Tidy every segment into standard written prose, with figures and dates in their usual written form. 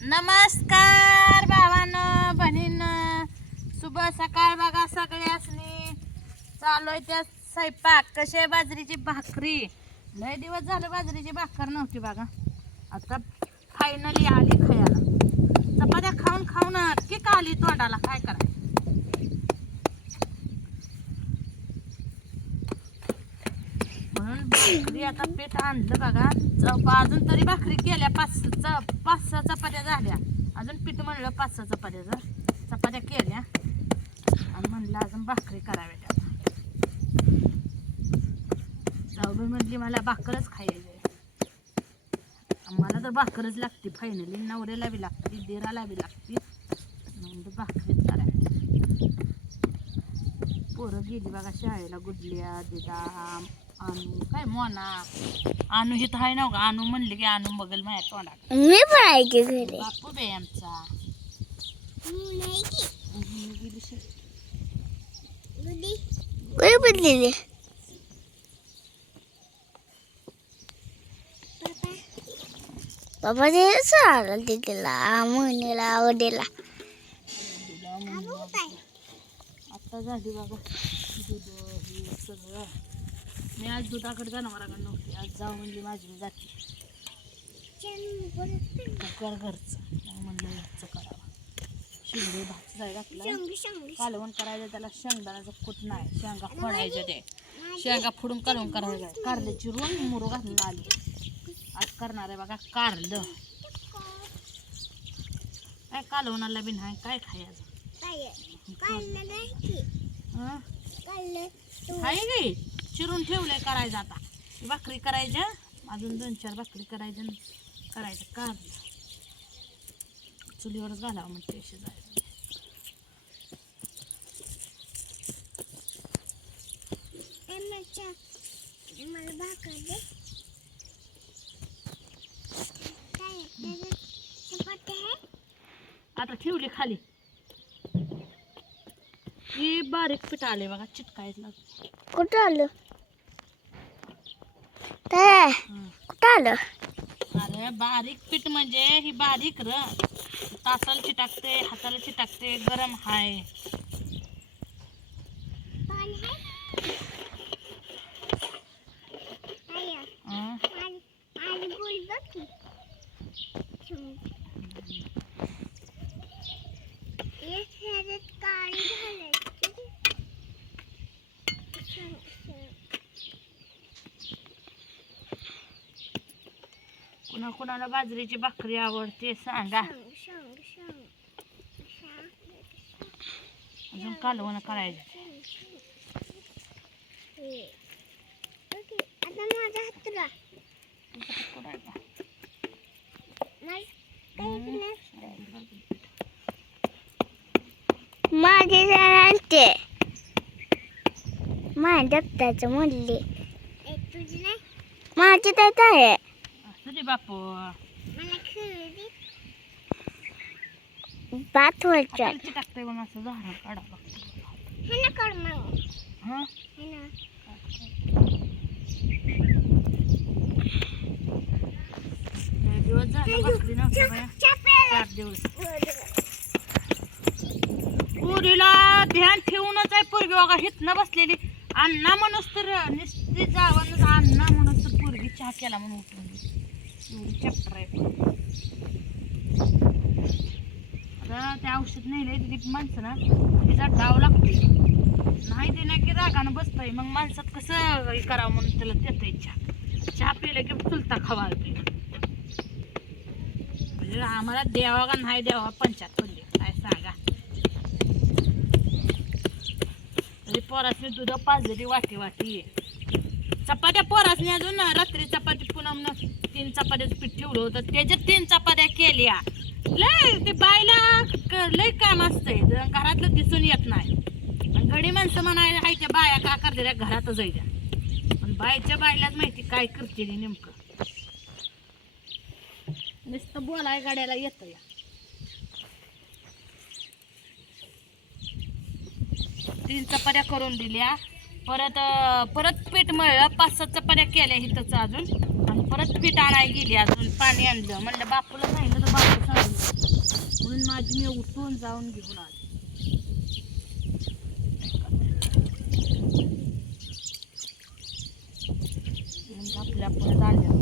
नमस्कार भावांनो बहिणींनो, शुभ सकाळ बघा सगळ्यासनी. चालू आहे त्या स्वयंपाक. कशी आहे बाजरीची भाकरी. लय दिवस झाले बाजरीची भाकर नव्हती बघा. आता फायनली आली खायला. चपात्या खाऊन खाऊन किक आली तोंडाला. काय करा म्हणून भाकरी आता पीठ आणलं बघा. अजून तरी भाकरी केल्या पाच सहा चपात्या झाल्या. अजून पीठ म्हणलं 5-6 चपात्या केल्या आणि म्हणलं अजून भाकरी कराव्या. जाऊबाई म्हणली मला भाकरच खायची. मला तर भाकरच लागते फायनली. नवऱ्याला बी लागते, दिराला बी लागते. म्हणजे भाकरीच कराव्या. पोरं गेली बघा शाळेला. गुडल्या दिदा आणू काय मोना आणू हे तर आहे ना का. आणू म्हणले की आणू बघल माझ्या तोंडात. मी पण आहे की घरी. बापू बे आमचा बदलेले बाबा ते चाललं तिला म्हणेला आवडेला. आता झाली बघा दूध हे सगळं. मी आज दुधाकडे जाणार नव्हती. आज जाऊ म्हणजे माझी मी जाते कर घरचं. म्हणलं घरचं करावं. शिंगडे भात जाय घातला. कालवण करायचं त्याला. शेंगदाण्याचं कूट नाही. शेंगा फोडायच्या ते. शेंगा फोडून कालवण करायचं. कारले चिरून मुरू घालून आली. आज करणार आहे बघा कारलं. काय कालवणाला बी नाही काय खायचं. आहे गे चिरून ठेवलंय करायचं. आता भाकरी करायच्या. अजून 2-4 भाकरी करायच्या. करायचं कारलं. चुलीवरच घालावं म्हणते शिजायला. आता ठेवली खाली. ही बारीक पीठ आले बघा. चिटकायच लागत. कुठं आलं कुठं आलं. अरे बारीक पीठ म्हणजे ही बारीक र. तासाला चिटाकते, हाताला चिटाकते. गरम हाय. कुणाला बाजरीची भाकरी आवडते सांगा. अजून कालवण करायचं. माझे जणांचे माझ्या दप्तराचं म्हणले माझे त्यात आहे. असू दे बापू. बात व्हायच्या चिटाकते म्हणून असं झाड काढा बघ. हा दिवस झाला भाकरी नव्हती बाया. 4 दिवस. पोरीला ध्यान ठेवूनच आहे पोरगी बघा. हितनं बसलेली. अण्णा म्हणूस तर नुसती जावं. अण्णा म्हणूस तर पोरगी चहा केला म्हणून उठून एवढी चॅप्टर आहे. आता ते औषध नाही ती माणसं ना तिचा डाव लागते. नाही ते नाही की रागानं बसतंय. मग माणसात कसं हे करावं म्हणून त्याला देतंय चहा. चहा पिलं की चुलता खवा म्हणजे आम्हाला द्यावा का नाही द्यावा पंचायत पडली. काय सांगा. तरी पोरासनी दूध पाजली वाटी. चपात्या पोरासनी अजून रात्री चपाती पुन्हा 3 चपात्याचं पीठ ठेवलं होतं. त्याच्या 3 चपात्या केल्या. लय ते बायला लय काम असतंय. घरातलं दिसून येत नाही. घडी माणसं म्हणायला हाय त्या बाया का करते घरातच जायच्या. पण बायच्या बायलाच माहिती काय करते नेमकं. नुसतं बोलाय गाड्याला येतं या. 3 चपात्या करून दिल्या. परत पीठ मळलं. 5-6 चपात्या केल्या इथंच अजून. आणि परत पीठ आणायला गेली. अजून पाणी आणलं. म्हणलं बापूला सांगितलं तर बापू सांगितलं माझी मी उठून जाऊन घेऊन आले. मग आपल्या परत आल्या.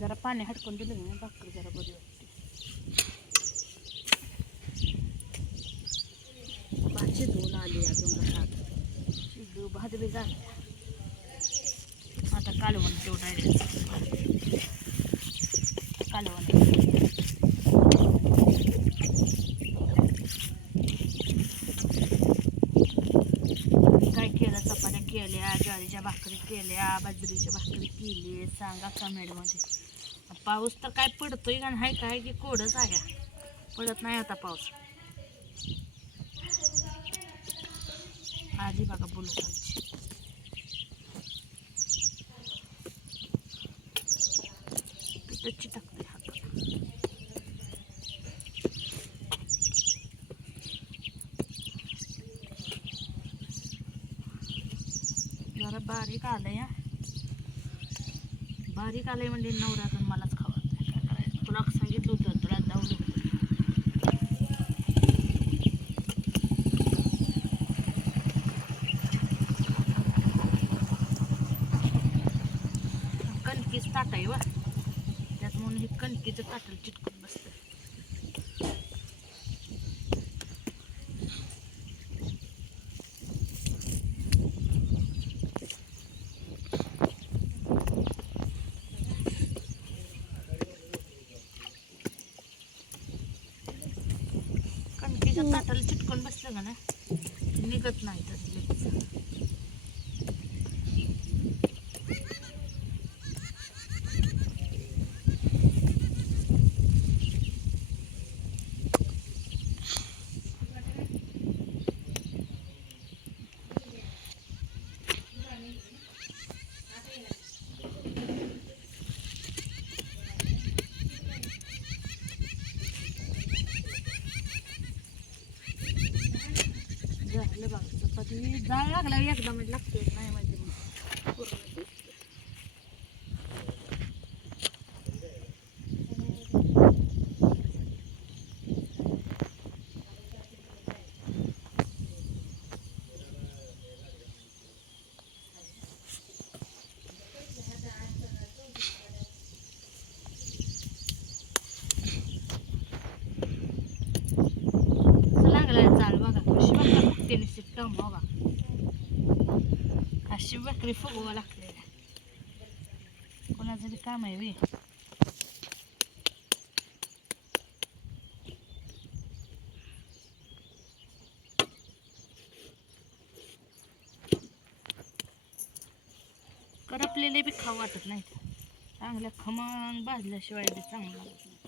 जरा पाणी हटकून दिलं ना भाकरी जरा बरी वाटते. भाजी धुवून आली अजून भात बी झाला. आता कालवण तेवढं आहे कालवण. काय केलं, चपात्या केल्या, ज्वारीच्या भाकरी केल्या, बाजरीच्या भाकरी केली. सांगा कमेंटमध्ये. पाऊस तर काय पडतोय का नाही काय की कोडच आहे, पडत नाही आता पाऊस. आधी बघा बोलत आमची पिठाची टाकते हातात. जरा बारीक आलंय, बारीक आलंय म्हणजे नवऱ्यातून मलाच खावं. काय करायचं, तुला सांगितलं होतं, तुला दावलं. कणकीच ताट आहे वा, त्यात म्हणून हे कणकीचं ताटाला चिटकून बसतं. कणकीच्या ताटाला चिटकून बसलं का ना निघत नाही तर लगेच. झालं बघा चपाती. जाळ लागला एकदा म्हणजे लागते नाही म्हणजे लागलाय चाल बघा. कशी बघा फुगते निश्चित टम बघा, अशी भाकरी फुगवा लागते. कोणाचं बी काम आहे वे. करपलेले बी खाऊ वाटत नाही, चांगल्या खमंग भाजल्याशिवाय बी चांगलं लागत नाही.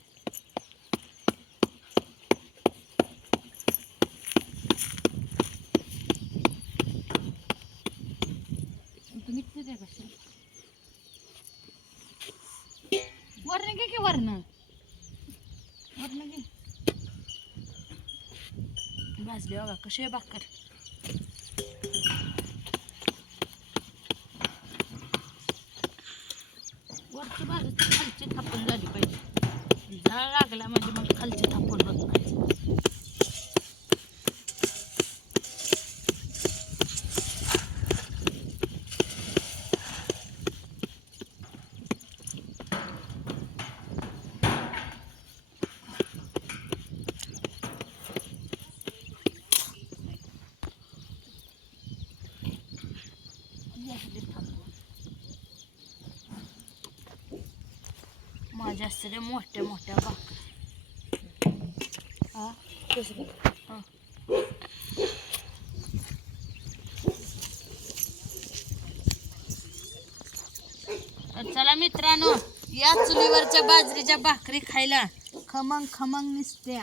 मिक्स द्या कशी वरण घे की वरण घे. भाजले बघा कशी आहे भाकर. वरची बाजू खालची थापून झाली पाहिजे. जाळ लागला म्हणजे मग खालची थापून होत नाही. माझ्या असते मोठ्या मोठ्या भाकरी. हा हा चला मित्रांनो, या चुलीवरच्या बाजरीच्या भाकरी खायला खमंग खमंग निसत्या.